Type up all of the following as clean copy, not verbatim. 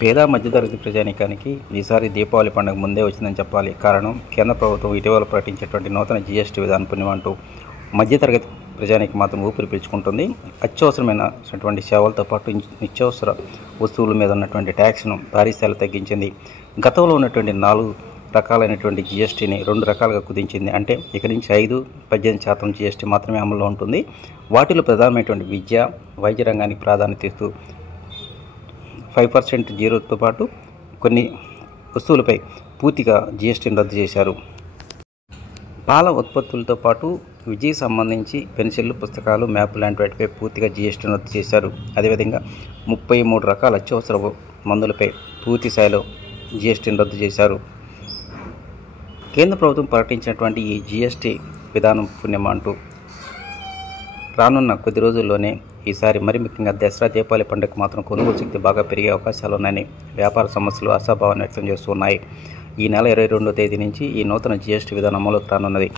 పేద మధ్యతరగతి ప్రజానీకానికి ఈసారి దీపావళి పండుగ ముందే వచ్చిందని చెప్పాలి. కారణం కేంద్ర ప్రభుత్వం ఇటీవల ప్రకటించేటువంటి నూతన జీఎస్టీ విధానం పుణ్యమంటూ మధ్యతరగతి ప్రజానికి మాత్రం ఊపిరి పీల్చుకుంటుంది. అత్యవసరమైనటువంటి సేవలతో పాటు నిత్యావసర వస్తువుల మీద ఉన్నటువంటి ట్యాక్స్ను భారీ స్థాయిలో తగ్గించింది. గతంలో ఉన్నటువంటి 4 రకాలైనటువంటి జీఎస్టీని 2 రకాలుగా కుదించింది. అంటే ఇక్కడి నుంచి 5-18% జీఎస్టీ మాత్రమే అమల్లో ఉంటుంది. వాటిలో ప్రధానమైనటువంటి విద్య, వైద్య రంగానికి ప్రాధాన్యత ఇస్తూ 5% జీరోతో పాటు కొన్ని వస్తువులపై పూర్తిగా జీఎస్టీని రద్దు చేశారు. పాల ఉత్పత్తులతో పాటు విద్యకు సంబంధించి పెన్సిళ్ళు, పుస్తకాలు, మ్యాప్ లాంటి వాటిపై పూర్తిగా జీఎస్టీని రద్దు చేశారు. అదేవిధంగా 33 రకాల అత్యవసర మందులపై పూర్తి స్థాయిలో జీఎస్టీని రద్దు చేశారు. కేంద్ర ప్రభుత్వం ప్రకటించినటువంటి ఈ జీఎస్టీ విధానం పుణ్యమంటూ రానున్న కొద్ది రోజుల్లోనే ఈసారి మరి ముఖ్యంగా దసరా, దీపావళి పండుగకు మాత్రం కొనుగోలు శక్తి బాగా పెరిగే అవకాశాలు ఉన్నాయని వ్యాపార సంస్థలు ఆశాభావాన్ని వ్యక్తం చేస్తున్నాయి. ఈ నెల 22వ తేదీ నుంచి ఈ నూతన జీఎస్టీ విధానం అమలుకు రానున్నది.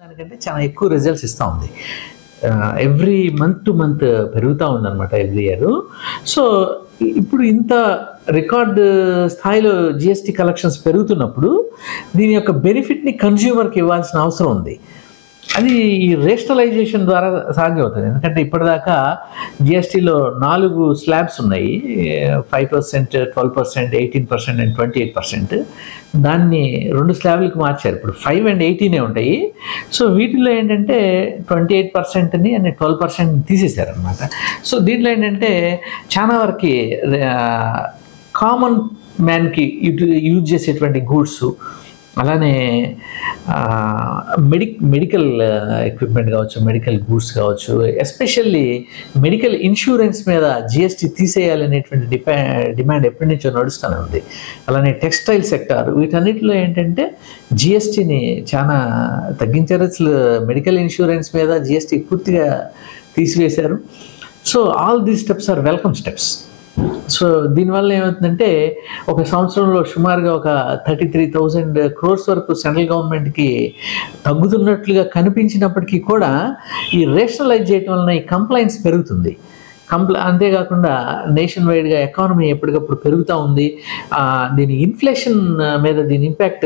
దానికంటే చాలా ఎక్కువ రిజల్ట్స్ ఇస్తూ ఉంది. ఎవ్రీ మంత్ టు మంత్ పెరుగుతూ ఉందన్నమాట ఎవ్రీ ఇయర్. సో ఇప్పుడు ఇంత రికార్డు స్థాయిలో జిఎస్టీ కలెక్షన్స్ పెరుగుతున్నప్పుడు దీని యొక్క బెనిఫిట్ని కన్జ్యూమర్కి ఇవ్వాల్సిన అవసరం ఉంది. అది ఈ రేషనలైజేషన్ ద్వారా సాధ్యమవుతుంది. ఎందుకంటే ఇప్పటిదాకా జిఎస్టీలో 4 స్లాబ్స్ ఉన్నాయి, 5%, 12%, 18% అండ్ 28%. దాన్ని 2 స్లాబ్లకు మార్చారు. ఇప్పుడు 5 and 18 ఉంటాయి. సో వీటిలో ఏంటంటే 28%ని అండ్ 12% తీసేశారనమాట. సో దీంట్లో ఏంటంటే చాలా వరకు కామన్ మ్యాన్కి యూజ్ చేసేటువంటి గూడ్స్, అలానే మెడికల్ ఎక్విప్మెంట్ కావచ్చు, మెడికల్ గూడ్స్ కావచ్చు, ఎస్పెషల్లీ మెడికల్ ఇన్సూరెన్స్ మీద జిఎస్టీ తీసేయాలనేటువంటి డిమాండ్ ఎప్పటి నుంచో నడుస్తూనే ఉంది. అలానే టెక్స్టైల్ సెక్టార్, వీటన్నిటిలో ఏంటంటే జిఎస్టీని చాలా తగ్గించారు. అసలు మెడికల్ ఇన్సూరెన్స్ మీద జిఎస్టీ పూర్తిగా తీసివేశారు. So all these steps are welcome steps. So దీనివల్ల ఏమవుతుందంటే ఒక సంవత్సరంలో సుమారుగా ఒక 33,000 crores వరకు సెంట్రల్ గవర్నమెంట్కి తగ్గుతున్నట్లుగా కనిపించినప్పటికీ కూడా ఈ రేషనలైజ్ చేయడం వలన ఈ కంప్లైంట్స్ పెరుగుతుంది. అంతేకాకుండా నేషన్ వైడ్గా ఎకానమీ ఎప్పటికప్పుడు పెరుగుతూ ఉంది. దీని ఇన్ఫ్లేషన్ మీద దీని ఇంపాక్ట్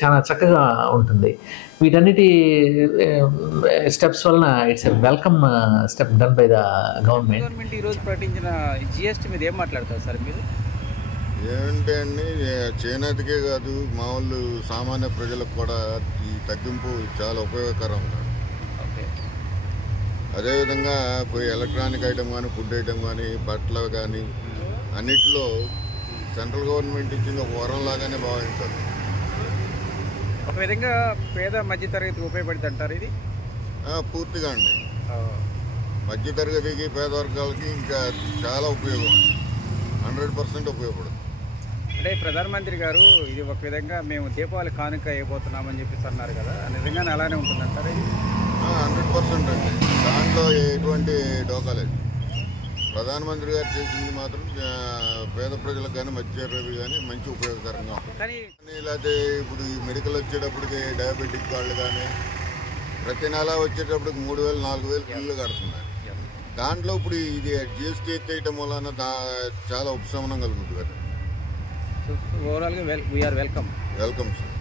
చాలా చక్కగా ఉంటుంది. వీటన్నిటి స్టెప్స్ వలన it's a welcome step done by the government. ఈరోజు ప్రకటించిన జిఎస్టీ మీద ఏం మాట్లాడతారు సార్ మీరు? ఏమంటే అండి, చేనేతకే కాదు మామూలు సామాన్య ప్రజలకు కూడా ఈ తగ్గింపు చాలా ఉపయోగకరంగా. అదేవిధంగా ఎలక్ట్రానిక్ ఐటమ్ కానీ, ఫుడ్ ఐటమ్ కానీ, బట్టలు కానీ అన్నిటిలో సెంట్రల్ గవర్నమెంట్ ఇచ్చింది ఒక వరం లాగానే భావించాలి. ఒక విధంగా పేద మధ్యతరగతికి ఉపయోగపడుతుంది అంటారు ఇది? పూర్తిగా అండి. మధ్యతరగతికి, పేద వర్గాలకి ఇంకా చాలా ఉపయోగం, 100% ఉపయోగపడుతుంది. అంటే ప్రధానమంత్రి గారు ఇది ఒక విధంగా మేము దీపావళి కానుక అయిపోతున్నామని చెప్పేసి అన్నారు కదా, నిజంగానే అలానే ఉంటుందంటారు ఇది? 100% అండి. దాంట్లో ఎటువంటి డోకా లేదు. ప్రధానమంత్రి గారు చేసింది మాత్రం పేద ప్రజలకు కానీ, మధ్యతరగతి కానీ మంచి ఉపయోగకరంగా ఉంటుంది. లేకపోతే ఇప్పుడు ఈ మెడికల్ వచ్చేటప్పటికి డయాబెటిక్ వాళ్ళు కానీ ప్రతి నెల వచ్చేటప్పటికి 3,000, 4,000 బిల్లు కడుతున్నారు. దాంట్లో ఇప్పుడు ఇది జిఎస్టీ ఎత్తేయటం వలన చాలా ఉపశమనం కలుగుతుంది కదా. సో ఓవరాల్గా వీఆర్ వెల్కమ్. Welcome sir.